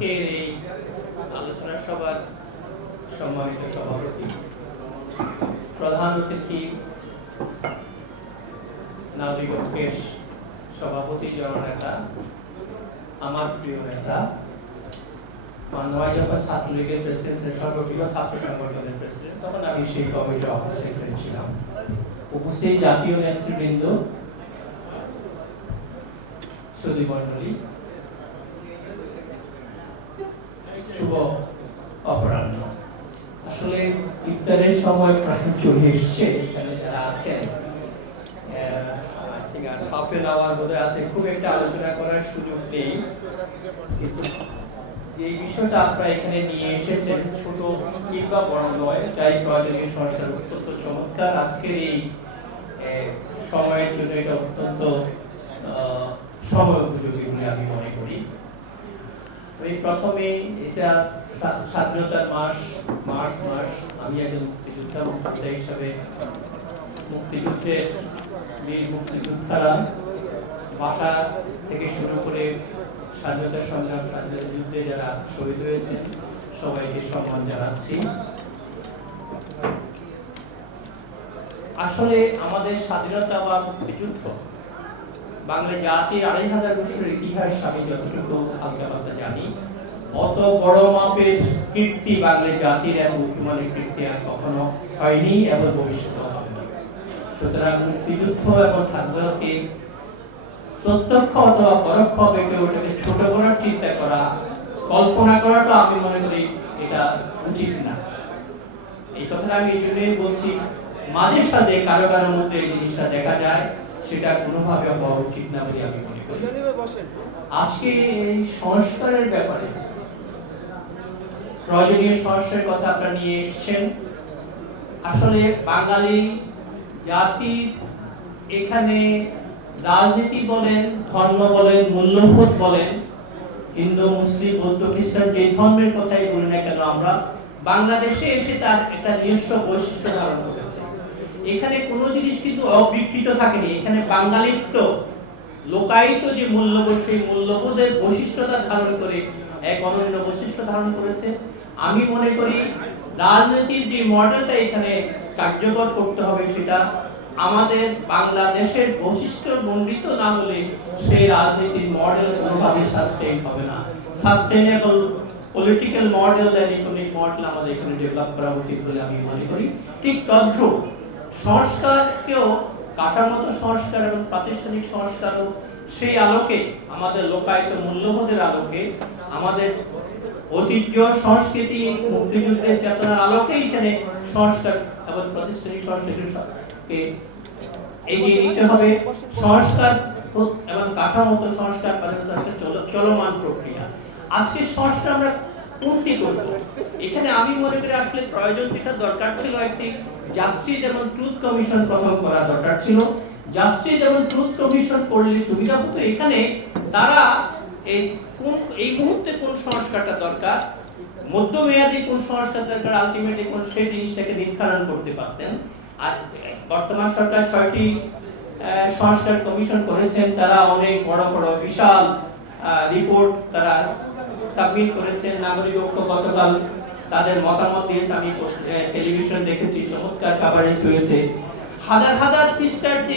আজকের এই আলোচনা সভার সম্মানিত সভাপতি। প্রধান অতিথি, নাগরিক ঐক্যের সভাপতি, জননেতা, আমার প্রিয় নেতা মানবাই ছাত্রলীগের প্রেসিডেন্ট সর্বপ্রিয় ছাত্র সংগঠনের প্রেসিডেন্ট, তখন আমি সেই কমিটির অফিস সেক্রেটারি ছিলাম। উপস্থিত জাতীয় নেতৃবৃন্দ সুদী আসলে ইফতারের সময় প্রায় চলে এসছে। এখানে যারা আছেন হাফ এন আওয়ার আছে, খুব একটা আলোচনা করার সুযোগ নেই। যে বিষয়টা আপনারা এখানে নিয়ে এসেছেন, ছোট কিংবা বড় নয়, যাই প্রয়োজনীয় সংস্কার অত্যন্ত চমৎকার। আজকের এই সময়ের জন্য এটা অত্যন্ত আহ, সময় উপযোগী বলে আমি মনে করি আমি প্রথমে এটা স্বাধীনতার মাস, মার্চ মাস আমি একজন মুক্তিযোদ্ধা মুক্তিযোদ্ধা হিসাবে মুক্তিযুদ্ধের বীর মুক্তিযোদ্ধারা বাসা থেকে শুরু করে স্বাধীনতা সংগ্রাম, স্বাধীনতা যুদ্ধে যারা শহীদ হয়েছেন সবাইকে সম্মান জানাচ্ছি। আসলে আমাদের স্বাধীনতা বা মুক্তিযুদ্ধ বাংলা জাতির আড়াই হাজার বছরের ইতিহাস আমি যতটুকু হালকা জানি, অত বড় মাপের কীর্তি বাংলা জাতির উচ্চমানের কীর্তি আর কখনো হয়নি এবং ভবিষ্যতে সুতরাং মুক্তিযুদ্ধ এবং স্বাধীনতাকে প্রত্যক্ষ অথবা ওটাকে ছোট করার চিন্তা করা, কল্পনা করাটা আমি মনে করি এটা উচিত না। এই কথাটা আমি এই জন্যই বলছি, মাঝে সাঝে কারও কারোর মধ্যে এই জিনিসটা দেখা যায় সেটা কোনোভাবে হওয়া উচিত না বলে আমি মনে করি। আজকে এই সংস্কারের ব্যাপারে প্রয়োজনীয় সংস্কারের কথা আপনারা নিয়ে এসেছেন। আসলে বাঙালি জাতির এখানে রাজনীতি বলেন ধর্ম বলেন মূল্যবোধ বলেন হিন্দু মুসলিম বৌদ্ধ খ্রিস্টান যে ধর্মের কথাই বলি না কেন আমরা বাংলাদেশে এসে তার একটা নিজস্ব বৈশিষ্ট্য ধারণ করেছে এখানে কোনো জিনিস কিন্তু অবিকৃত থাকেনি। এখানে বাঙালিত্ব, লোকায়িত যে মূল্যবোধ, সেই মূল্যবোধের বৈশিষ্ট্যতা ধারণ করে, এক অনন্য বৈশিষ্ট্য ধারণ করেছে। আমি মনে করি রাজনীতির যে মডেলটা এখানে কার্যকর করতে হবে সেটা আমাদের বাংলাদেশের বৈশিষ্ট্য মণ্ডিত না হলে সেই রাজনীতির মডেল কোনোভাবে সাস্টেইন হবে না। Sustainable political model and economic model আমাদের এখানে ডেভেলপ করা উচিত বলে আমি মনে করি। ঠিক তদ্রুপ সংস্কারকেও কাঠামোগত সংস্কার এবং প্রাতিষ্ঠানিক সংস্কারও সেই আলোকে, আমাদের লোকায়ত মূল্যবোধের আলোকে, আমাদের ঐতিহ্য, সংস্কৃতি, মুক্তিযুদ্ধের চেতনার আলোকে এখানে সংস্কার এবং প্রাতিষ্ঠানিক সংস্কৃতিকে এগিয়ে নিতে হবে। সংস্কার এবং কাঠামোগত সংস্কার চল- চলমান প্রক্রিয়া। আজকে সংস্কার আমরা কোনটি করব। এখানে আমি মনে করি আসলে প্রয়োজন যেটা দরকার ছিল একটি জাস্টিস এবং ট্রুথ কমিশন প্রথম করা দরকার ছিল। জাস্টিস এবং ট্রুথ কমিশন করলে সুবিধা হতো। এখানে তারা এই কোন, এই মুহূর্তে কোন সংস্কারটা দরকার, মধ্যমেয়াদী কোন সংস্কার দরকার আলটিমেটলি কোন সেই জিনিসটাকে নির্ধারণ করতে পারতেন। আর বর্তমান সরকার ছয়টি সংস্কার কমিশন করেছেন। তারা অনেক বড় বড়, বিশাল রিপোর্ট তারা সাবমিট করেছেন নাগরিক ঐক্য গতকাল। তাদের মতামত দিয়েছে আমি টেলিভিশন দেখেছি। চমৎকার কাভারেজ হয়েছে হাজার হাজার পৃষ্ঠার যে